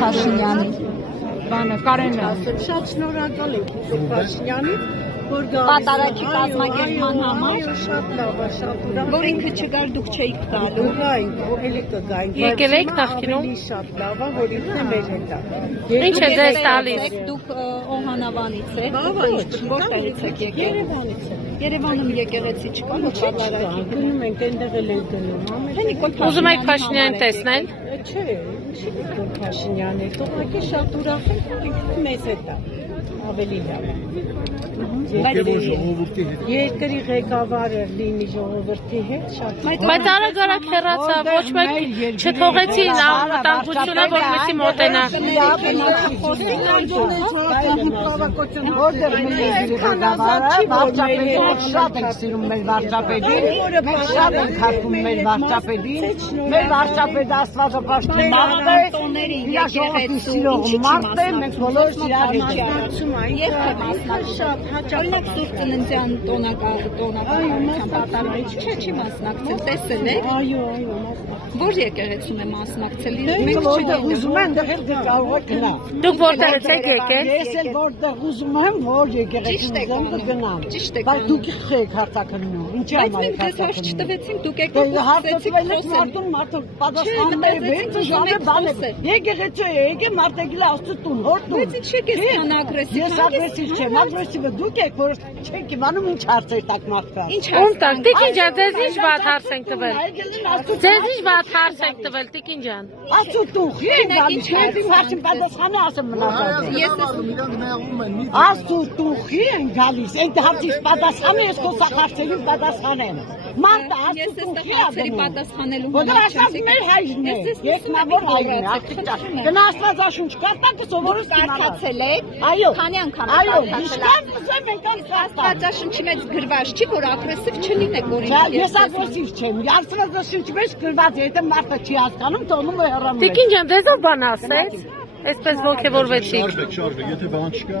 Փաշինյանին։ Բանը Կարենը։ Շատ շնորհակալ եմ Փաշինյանին, որ Պատարագի կազմակերպման համար։ Շատ լավ է, շատ ուրախ։ Որ ինքը չգար դուք չէիք տալու։ Գային, էլի կգային։ Եկել եք նախկինում։ Շատ լավ է, որ ինքն է մեր հետ է։ Ինչ է ձեզ տալիս։ Դուք Օհանավանից եք։ Որտեղից եք եկել։ Երևանից եմ։ Երևանում եկեղեցի չկա պատարագի։ Գնում ենք, այնտեղ էլ ենք գնում։ Ուզում եք Փաշինյանին տեսնել։ Չէ, ինչի՞ Փաշինյանը, ուղղակի շատ ուրախ եմ, ինքն մեզ հետ է, ավելի լավ։ Երկրի ղեկավարը լինի ժողովրդի հետ շատ։ Բայց արագ հեռացավ, ոչ մեկ չթողեցին անվտանգությունը, որպեսզի մոտենա։ Որտեղ մեր ղեկավարը, վարչապետը շատ ենք սիրում մեր վարչապետին, մենք շատ ենք հարվում մեր վարչապետին, մեր վարչապետը աստվածապաշտի մարդ է, իր ժողովրդի սիրող մարդ է, մենք բոլորս իրար հետ ենք։ Եվ թե մասնակցել։ Օրինակ Սուրբ Ծննդյան տոնակատարության պատարագի չի մասնակցել, տեսել եք։ Այո, Որ եկեղեցում է մասնակցել։ Մենք որտեղ ուզում են, այնտեղ էլ կարող եք գնալ։ Դուք որտեղից եք եկել։ Ես էլ որտեղ ուզում եմ, որ եկեղեցում եմ կգնամ։ Բայց դուք եք հարցակնում։ Ինչի՞ Բայց համար մենք հարց չտվեցինք, դուք եկեք հարցակվել եք մարդը պատասխանում է ժամը բան է։ Եկեղեցի է, եկե մարդեգիլը աստծո տուն, հոր տուն։ Բայց ինչ եք այսքան ագրեսիվ։ Ես ագրեսիվ չեմ, ագրեսիվը դուք եք, որ չեք իմանում ինչ հարցեր տակ մարդկա։ Ում տակ, Տիկին ջան, ձեզ ինչ վատ հարց ենք տվել։ Ձեզ ինչ վատ հարց ենք տվել, Տիկին ջան։ Աստծո տուն, ես գալիս եմ, հարցին պատասխանը ասեմ մնացած։ Ես Աստծո տուն են գալիս, այդ հարցից պատասխանը ես քո սախարցերին պատասխանեմ։ Մարդը Ես աստծո այստեղ հարցերի պատասխանելու Որտեղ ասած մեր հայրն է, ես նավոր հայրն է, գնա աստվածաշունչ կարտակը սովորես կարդացել եք։ Այո, Քանի անգամ այո, կարդացել ինչքան ուզեմ եկան Աստվածաշունչի մեջ գրված չի, որ ագրեսիվ չլինեք օրինակ։ Ես ագրեսիվ չեմ, աստվածաշունչի մեջ գրված է, եթե մարդը չի հասկանում, թողնում է հեռանում։ Տիկին ջան, ձեզ ով բան ասեց։ Այսպես ողջևորվեցիք։ Շարժվեք, եթե բան չկա։